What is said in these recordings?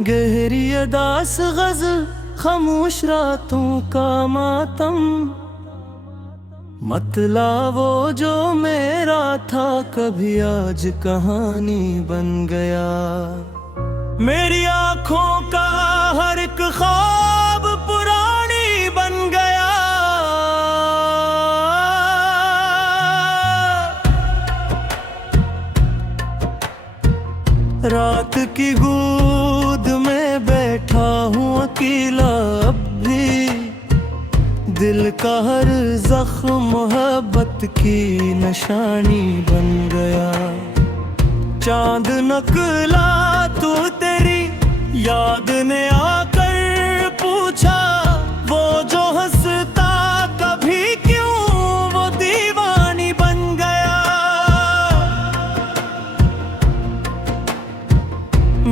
गहरी अदास गज़ल खामोश रातों का मातम, मतला वो जो मेरा था कभी आज कहानी बन गया। मेरी आँखों का हर एक ख्वाब पुरानी बन गया। रात की गोद में बैठा हूँ अकेला, अब भी दिल का हर जख्म मोहब्बत की निशानी बन गया। चांद नकला तो तेरी याद ने आकर पूछा, वो जो हंसता कभी क्यों वो दीवानी बन गया।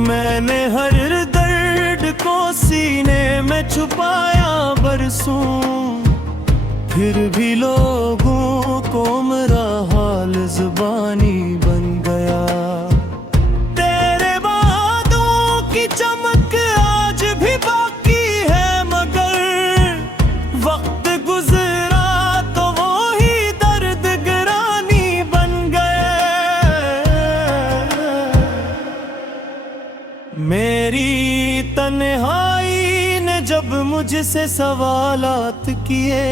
मैंने हर दर्द को सीने में छुपाया बरसों, फिर भी लोगों को मेरा हाल जुबानी बन गया। तेरे वादों की चमक आज भी बाकी है, मगर वक्त गुजरा तो वो ही दर्द गिरानी बन गए। मेरी तन्हाई ने जब मुझसे सवालात किए,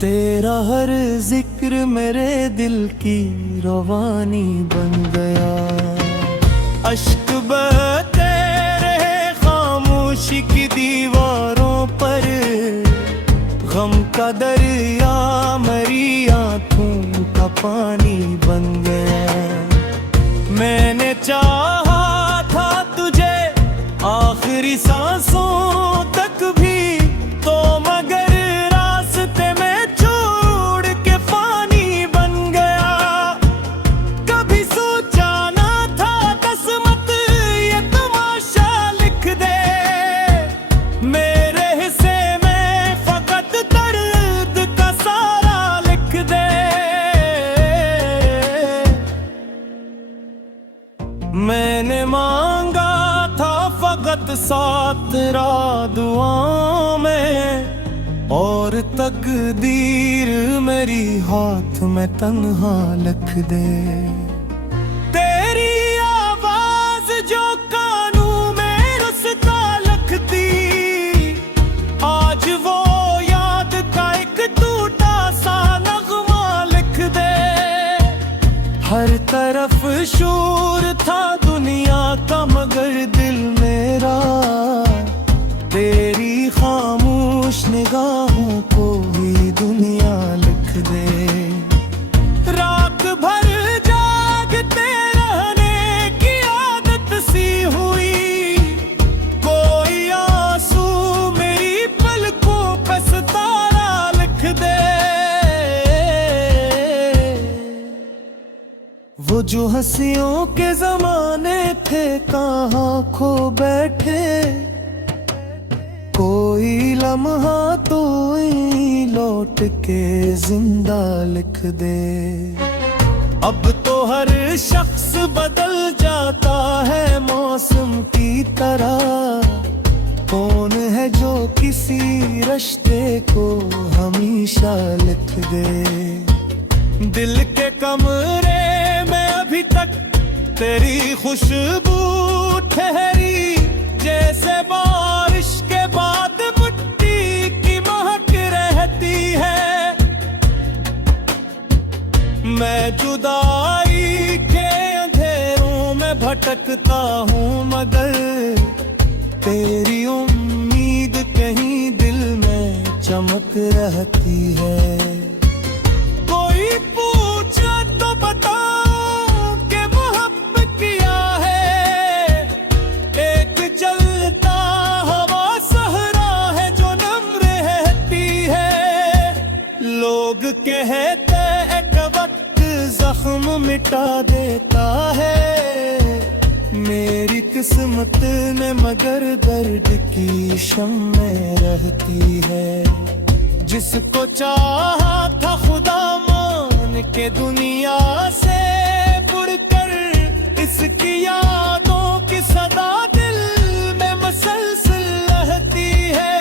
तेरा हर जिक्र मेरे दिल की रवानी बन गया। अश्क बहते रहे खामोशी की दीवारों पर, गम का दरिया मेरी आंखों का पानी बन गया। मैंने चाहा था तुझे आखिरी सांसों तक भी, तो मगर रास्ते में छोड़ के पानी बन गया। कभी सोचा ना था किस्मत ये तमाशा लिख दे, मेरे हिस्से में फकत दर्द का सारा लिख दे। मैंने मांगा था फकत साथ तेरा दुआओं में, और तकदीर मेरी हाथ में तन्हा लिख दे। तेरी आवाज जो कानों में रुसता लगती, आज वो याद का एक टूटा सा नगमा लिख दे। हर तरफ शोर था दुनिया का, मगर दिल मेरा तेरी खामोश निगाहों को ही दुनिया लिख दे। रात भर जागते रहने की आदत सी हुई, कोई आंसू मेरी पलकों पे सितारा लिख दे। वो जो हंसियों के जमाने थे कहाँ खो बैठे, कोई लम्हा तो लौट के जिंदा लिख दे। अब तो हर शख्स बदल जाता है मौसम की तरह, कौन है जो किसी रिश्ते को हमेशा लिख दे। दिल के कमरे में अभी तक तेरी खुशबू ठहरी, जैसे बारिश के बाद मिट्टी की महक रहती है। मैं जुदाई के अंधेरों में भटकता हूँ, मगर तेरी उम्मीद कहीं दिल में चमक रहती है। कोई पूछा तो बताओ कि मोहब्बत क्या है, एक जलता हवा सहरा है जो नम रहती है। लोग कहते एक वक्त जख्म मिटा देता है, मेरी किस्मत ने मगर दर्द की शम्में रहती है। जिसको चाहा था खुदा मान के दुनिया से बुड़कर, इसकी यादों की सदा दिल में मसलसल रहती है।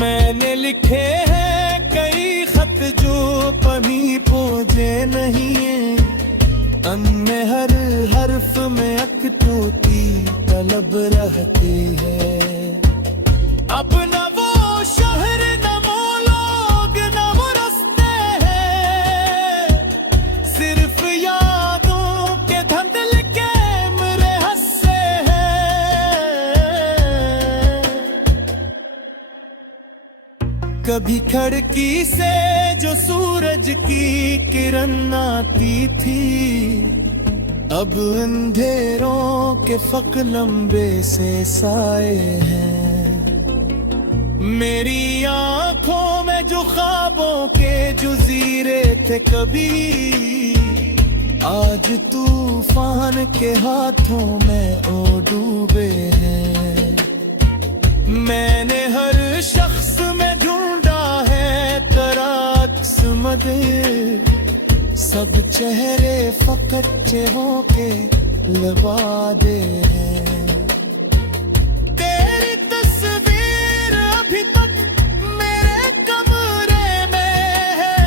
मैंने लिखे हैं कई खत जो पढ़ी पहुंचे नहीं है, उनमें हर हर्फ में अकतूती तलब रहती है। अब न वो शहर न वो लोग न वो रास्ते हैं, सिर्फ यादों के धंधल के मेरे हंसे हैं। कभी खिड़की से जो सूरज की किरण आती थी, अब अंधेरों के फक लंबे से साए हैं। मेरी आंखों में जो ख्वाबों के जुजीरे थे कभी, आज तूफान के हाथों में ओ डूबे हैं। मैंने हर शख्स में ढूंढा है तराक्स मदे, सब चेहरे फकत चेहरों के लबादे हैं। तेरी तस्वीर अभी तक मेरे कमरे में है,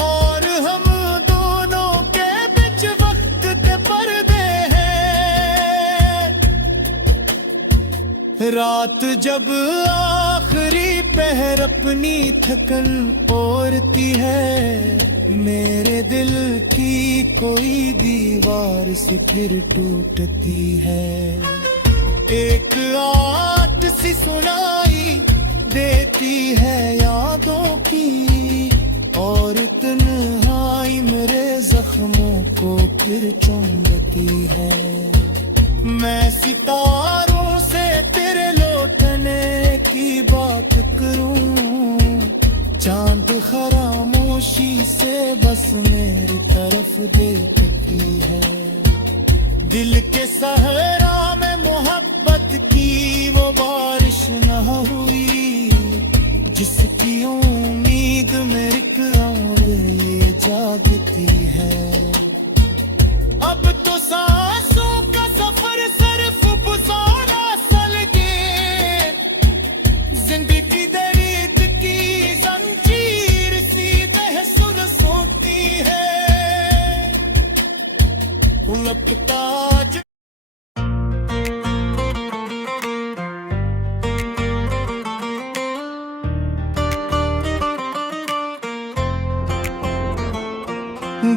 और हम दोनों के बीच वक्त के पर्दे हैं। रात जब आखिरी पहर अपनी थकन ओरती है, मेरे दिल की कोई दीवार से फिर टूटती है। एक आट सी सुनाई देती है यादों की, और तन्हाई मेरे जख्मों को फिर चुंबती है। मैं सितारों से तेरे लौटने की बात करूं, चांद खामोशी से बस मेरी तरफ देखती है। दिल के सहरा में मोहब्बत की वो बारिश न हुई, जिसकी उम्मीद मेरी और ये जागती है। अब तो सांसों का सफर सिर्फ बुझाना सलगे, जिंदगी दर्द की जंजीर सी बेसुध सोती है। उलटता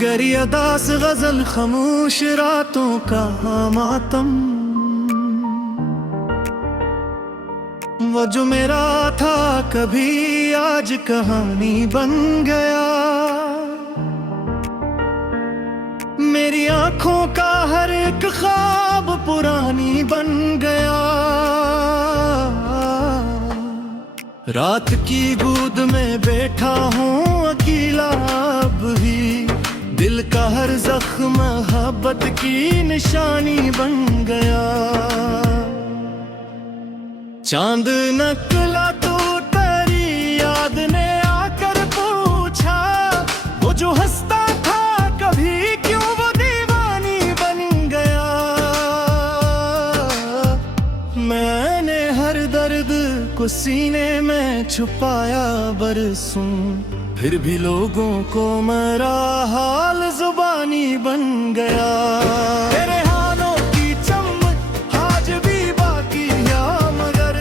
गरियादास गजल खामोश रातों का मातम, वो जो मेरा था कभी आज कहानी बन गया। मेरी आंखों का हर एक ख्वाब पुरानी बन गया। रात की गोद में बैठा हूँ अकेला अब भी, दिल का हर जख्म मोहब्बत की निशानी बन गया। चांद नकला तो तेरी याद ने आकर पूछा, वो जो हंसता था कभी क्यों वो दीवानी बन गया। मैंने हर दर्द को सीने में छुपाया बरसों, फिर भी लोगों को मेरा हाल जुबानी बन गया। तेरे हाथों की चमक आज भी बाकी है, मगर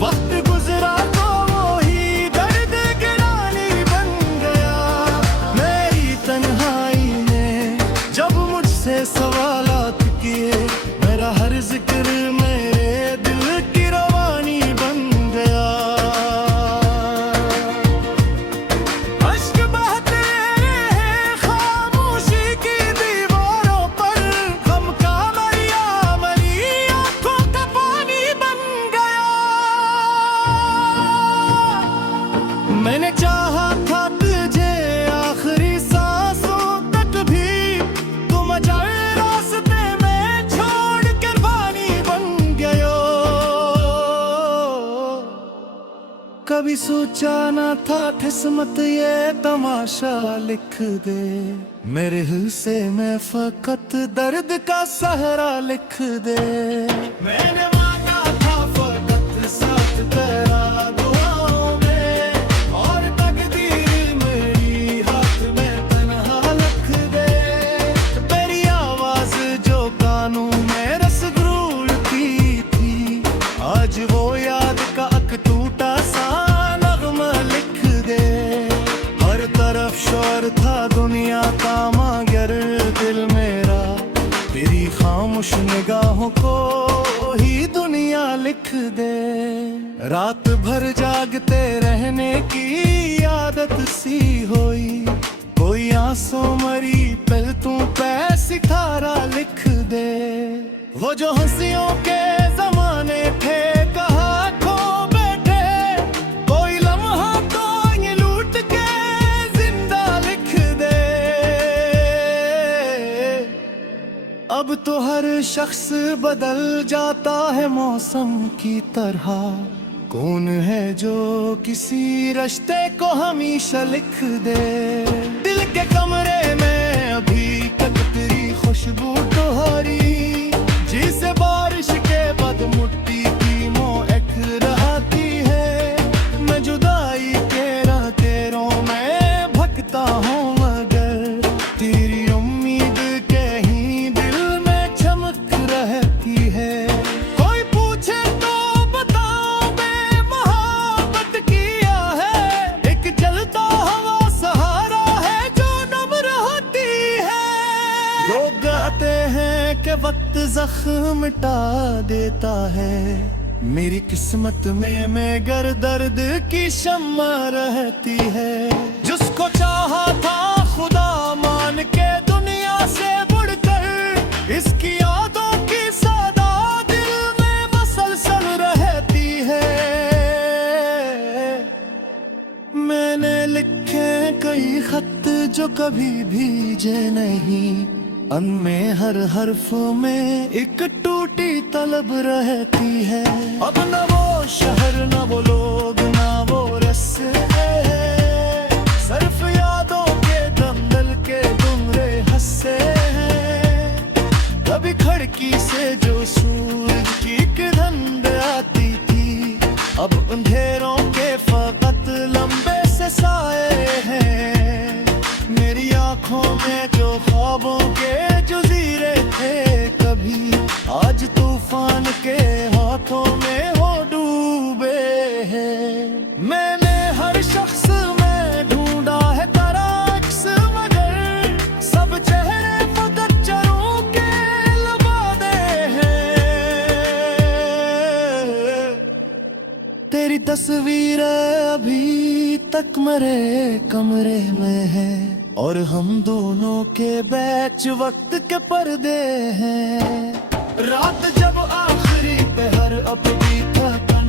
वक्त गुजरा तो वही दर्द गिरानी बन गया। मेरी तन्हाई ने जब मुझसे सवालात किए, मेरा हर जिक्र मेरे दिल की रवानी बन गया। अश्क बहते रहे खामोशी की दीवारों पर, कभी सोचा ना था किस्मत ये तमाशा लिख दे। मेरे हिस्से में फकत दर्द का सहरा लिख दे। मैंने मांगा था फकत साथ तेरा दुआओं में, और तकदीर मेरी हाथ में तन्हा लिख दे। तेरी आवाज जो कानों में रस घूलती थी, आज वो याद का अक टूटा सा नगमा लिख दे। हर तरफ शोर था दुनिया का मगर दिल मेरा तेरी खामोश निगाहों को ही दुनिया लिख दे। रात भर जागते रहने की आदत सी होई, कोई आंसू मरी पलतों पे सितारा लिख दे। वो जो हंसियों के जमाने थे कहाँ खो बैठे, कोई लम्हा तो ये लूट के जिंदा लिख दे। अब तो हर शख्स बदल जाता है मौसम की तरह, कौन है जो किसी रिश्ते को हमेशा लिख दे। दिल के कमरे में अभी तक तेरी खुशबू तुम्हारी, जिसे बारिश के बाद मिट्टी की मोहक रहती है। मैं जुदाई के तेरों में भटकता हूँ, मगर तेरी उम्मीद के ही दिल में चमक रहती है। कोई पूछे तो बताओ मैं मोहब्बत किया है, एक जलता हवा सहारा है जो नम रहती है। लोग कहते हैं कि वक्त जख्म मिटा देता है, मेरी किस्मत में मगर दर्द की शम्मा रहती है। जिसको चाहा था खुदा मान के दुनिया से बढ़कर, इसकी यादों की सदा दिल में मसलसल रहती है। मैंने लिखे कई खत जो कभी भीजे नहीं, उनमें हर हर्फ में एक टूटी तलब रहती है। अब न वो शहर न वो लोग न वो रस्ते, सिर्फ यादों के दमदल के गुमरे हंसे हैं। कभी खिड़की से जो सूरज की किरण आती थी, अब अंधेरों के फकत लंबे से साए हैं। मेरी आंखों में जो ख्वाबों के जज़ीरे थे कभी, आज तूफान के हाथों में हो डूबे हैं। मैंने हर शख्स में ढूंढा है तराक्स, मगर सब चेहरे फकत चरों के लबादे हैं। तेरी तस्वीर अभी तक मेरे कमरे में है, और हम दोनों के बैच वक्त के पर्दे हैं। रात जब आखिरी पहर अपनी थकन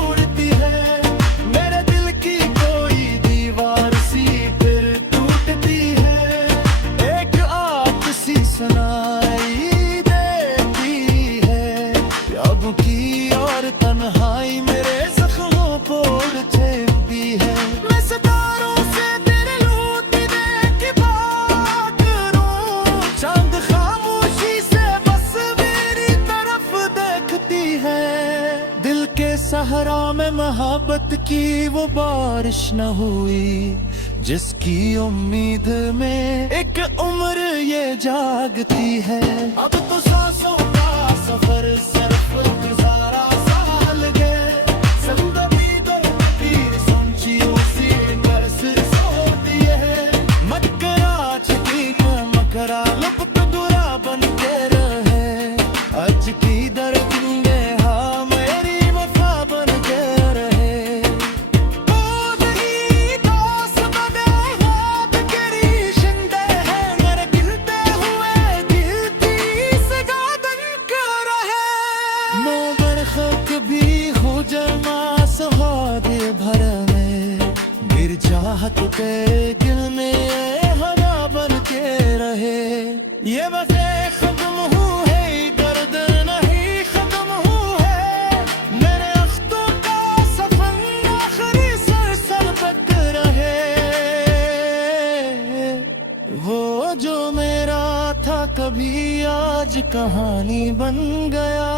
उड़ती है, मेरे दिल की कोई दीवार सी फिर टूटती है। एक आग सी सुनाई देती है, अब की और तन्हाई मेरे जख्मों पर छेड़ती है। मैं सितारों से तेरे लूटने की बात करूं, चांद खामोशी से बस मेरी तरफ देखती है। दिल के सहरा में मोहब्बत की वो बारिश न हुई, जिसकी उम्मीद में एक उम्र ये जागती है। अब तो सांसों का सफर सिर्फ गुजारा साल गए, जिंदगी दो तीर सोची उसी बरस सोती है। मकरा चकी मकरा लपट दुरा बन के रहे, आज की दर्द हाँ मेरी वफा बन के रहे। ओ नहीं दोस्त बदे याद करी शिंदे है, मेरे गिरते हुए दिल की सगादन कर रहे। नो बरखत भी हो जमा सवादे भर में, गिर चाहत के दिल में हवा बन के रहे। ये बसे खत्म हूँ है दर्द नहीं खत्म हूँ है, मेरे अख्तों का सफर आखिरी था कभी आज कहानी बन गया।